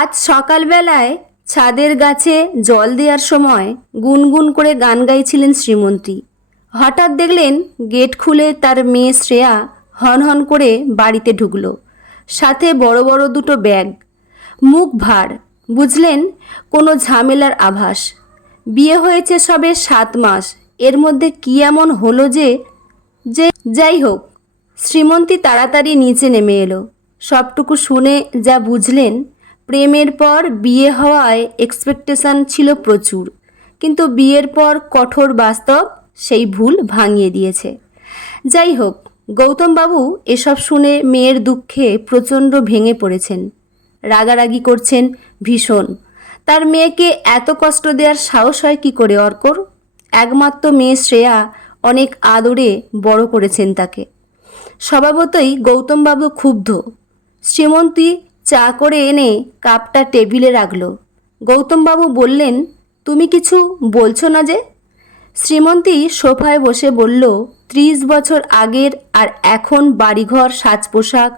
আজ সকালবেলায় ছাদের গাছে জল দেওয়ার সময় গুনগুন করে গান গাইছিলেন শ্রীমন্তী। হঠাৎ দেখলেন গেট খুলে তার মেয়ে শ্রেয়া হনহন করে বাড়িতে ঢুকল। সাথে বড় বড় দুটো ব্যাগ। মুখ ভার, বুঝলেন, কোনো ঝামেলার আভাস। বিয়ে হয়েছে সবে সাত মাস। এর মধ্যে কী এমন হলো যে যে যাই হোক, শ্রীমন্তী তাড়াতাড়ি নিচে নেমে এলো। সবটুকু শুনে যা বুঝলেন প্রেমের পর বিয়ে হওয়ায় এক্সপেকটেশন ছিল প্রচুর। কিন্তু বিয়ের পর কঠোর বাস্তব সেই ভুল ভাঙিয়ে দিয়েছে। যাই হোক গৌতমবাবু এসব শুনে মেয়ের দুঃখে প্রচণ্ড ভেঙে পড়েছেন। রাগারাগি করছেন ভীষণ। তার মেয়েকে এত কষ্ট দেওয়ার সাহস হয় কী করে অর্কর? একমাত্র মেয়ে শ্রেয়া অনেক আদরে বড় করেছেন তাকে। স্বভাবতই গৌতমবাবু ক্ষুব্ধ। শ্রীমন্তী চা করে এনে কাপটা টেবিলে রাখল। গৌতমবাবু বললেন, তুমি কিছু বলছো না যে? শ্রীমন্তী সোফায় বসে বলল, ত্রিশ বছর আগের আর এখন বাড়িঘর সাজ পোশাক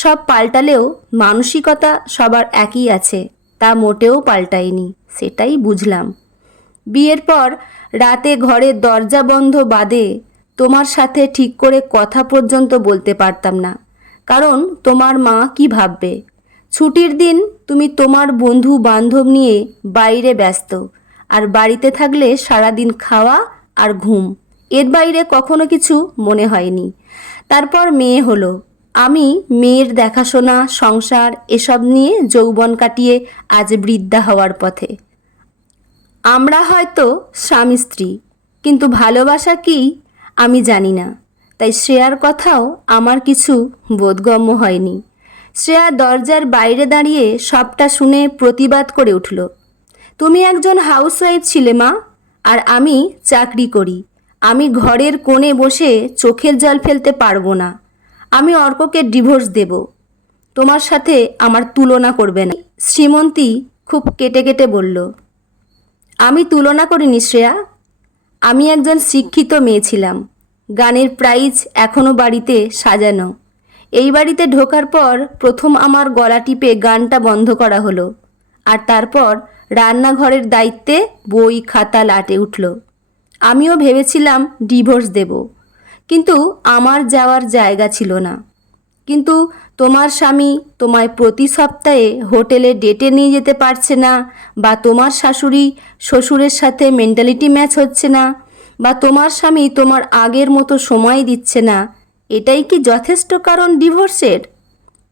সব পাল্টালেও মানসিকতা সবার একই আছে, তা মোটেও পাল্টায়নি, সেটাই বুঝলাম। বিয়ের পর রাতে ঘরের দরজা বন্ধ বাদে তোমার সাথে ঠিক করে কথা পর্যন্ত বলতে পারতাম না, কারণ তোমার মা কি ভাববে? ছুটির দিন তুমি তোমার বন্ধু বান্ধব নিয়ে বাইরে ব্যস্ত। আর বাড়িতে থাকলে সারাদিন খাওয়া আর ঘুম। এর বাইরে কখনো কিছু মনে হয়নি। তারপর মেয়ে হলো। আমি মেয়ের দেখাশোনা, সংসার এসব নিয়ে যৌবন কাটিয়ে আজ বৃদ্ধা হওয়ার পথে। আমরা হয়তো স্বামী স্ত্রী, কিন্তু ভালোবাসা কি আমি জানি না। তাই শ্রেয়ার কথাও আমার কিছু বোধগম্য হয়নি। শ্রেয়া দরজার বাইরে দাঁড়িয়ে সবটা শুনে প্রতিবাদ করে উঠল, তুমি একজন হাউসওয়াইফ ছিলে মা, আর আমি চাকরি করি। আমি ঘরের কোণে বসে চোখের জল ফেলতে পারব না। আমি অর্ককে ডিভোর্স দেব। তোমার সাথে আমার তুলনা করবে না। শ্রীমন্তী খুব কেটে কেটে বলল, আমি তুলনা করিনি শ্রেয়া। আমি একজন শিক্ষিত মেয়ে ছিলাম। গানের প্রাইজ এখনও বাড়িতে সাজানো। এই বাড়িতে ঢোকার পর প্রথম আমার গলা টিপে গানটা বন্ধ করা হলো, আর তারপর রান্নাঘরের দায়িত্বে বই, খাতা লাটে উঠল। আমিও ভেবেছিলাম ডিভোর্স দেব, কিন্তু আমার যাওয়ার জায়গা ছিল না। কিন্তু তোমার স্বামী তোমায় প্রতি সপ্তাহে হোটেলে ডেটে নিয়ে যেতে পারছে না, বা তোমার শাশুড়ি শ্বশুরের সাথে মেন্টালিটি ম্যাচ হচ্ছে না, বা তোমার স্বামী তোমার আগের মতো সময় দিচ্ছে না এটাই কি যথেষ্ট কারণ ডিভোর্সের?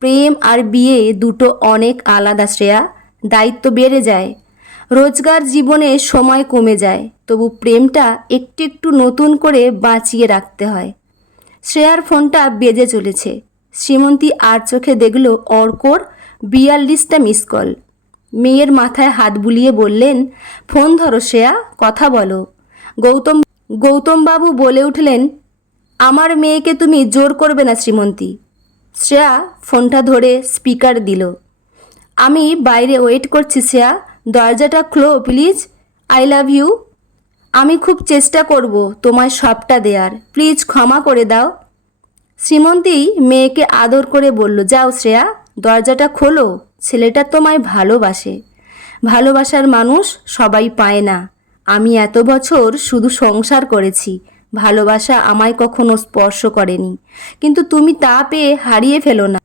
প্রেম আর বিয়ে দুটো অনেক আলাদা শ্রেয়া, দায়িত্ব বেড়ে যায়। রোজগার জীবনে সময় কমে যায়, তবু প্রেমটা একটু একটু নতুন করে বাঁচিয়ে রাখতে হয়। শ্রেয়ার ফোনটা বেজে চলেছে। শ্রীমন্তী আর চোখে দেখল অর্কর বিয়াল্লিশটা মিস কল। মেয়ের মাথায় হাত বুলিয়ে বললেন, ফোন ধরো শ্রেয়া, কথা বলো। গৌতম, গৌতমবাবু বলে উঠলেন আমার মেয়েকে তুমি জোর করবে না, শ্রীমন্তী। শ্রেয়া ফোনটা ধরে স্পিকার দিল। আমি বাইরে ওয়েট করছি, শ্রেয়া। দরজাটা খোলো, প্লিজ। I love you. আমি খুব চেষ্টা করব তোমায় সবটা দেয়ার। প্লিজ ক্ষমা করে দাও। শ্রীমন্তী মেয়েকে আদর করে বলল, যাও, শ্রেয়া। দরজাটা খোলো। ছেলেটা তোমায় ভালোবাসে। ভালোবাসার মানুষ সবাই পায় না। আমি এত বছর শুধু সংসার করেছি। ভালোবাসা আমায় কখনো স্পর্শ করেনি। কিন্তু তুমি তা পেয়ে হারিয়ে ফেলো না।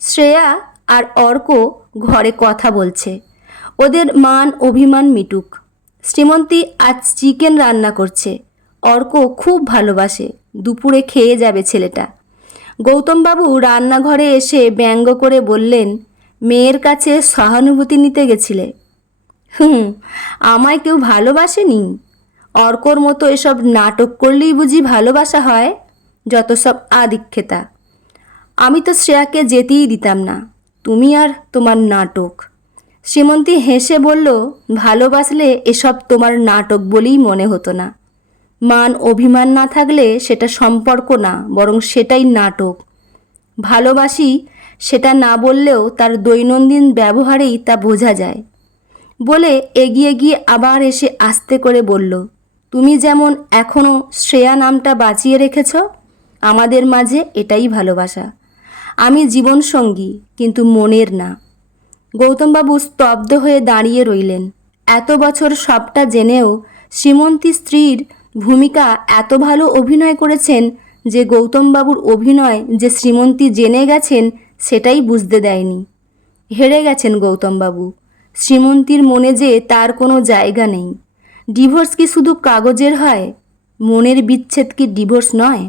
শ্রেয়া আর অর্ক ঘরে কথা বলছে। ওদের মান অভিমান মিটুক। শ্রীমন্তী আজ চিকেন রান্না করছে। অর্ক খুব ভালোবাসে। দুপুরে খেয়ে যাবে ছেলেটা। গৌতমবাবু রান্নাঘরে এসে ব্যঙ্গ করে বললেন, মেয়ের কাছে সহানুভূতি নিতে গেছিলে? হুম, আমায় কেউ ভালোবাসেনি। অর্কর মতো এসব নাটক করলেই বুঝি ভালোবাসা হয়, যত সব আদিক্ষেতা। আমি তো শ্রেয়াকে যেতেই দিতাম না, তুমি আর তোমার নাটক। শ্রীমন্তী হেসে বলল, ভালোবাসলে এসব তোমার নাটক বলেই মনে হতো না। মান অভিমান না থাকলে সেটা সম্পর্ক না, বরং সেটাই নাটক। ভালোবাসি সেটা না বললেও তার দৈনন্দিন ব্যবহারেই তা বোঝা যায়। বলে এগিয়ে গিয়ে আবার এসে আস্তে করে বলল তুমি যেমন এখনও শ্রেয়া নামটা বাঁচিয়ে রেখেছ, আমাদের মাঝে এটাই ভালোবাসা। আমি জীবনসঙ্গী, কিন্তু মনের না। গৌতমবাবু স্তব্ধ হয়ে দাঁড়িয়ে রইলেন। এত বছর সবটা জেনেও শ্রীমন্তী স্ত্রীর ভূমিকা এত ভালো অভিনয় করেছেন যে গৌতমবাবুর অভিনয় যে শ্রীমন্তী জেনে গেছেন, সেটাই বুঝতে দেয়নি। হেরে গেছেন গৌতমবাবু। শ্রীমন্তীর মনে যে তার কোনো জায়গা নেই। ডিভোর্স কি শুধু কাগজের হয়? মনের বিচ্ছেদ কি ডিভোর্স নয়?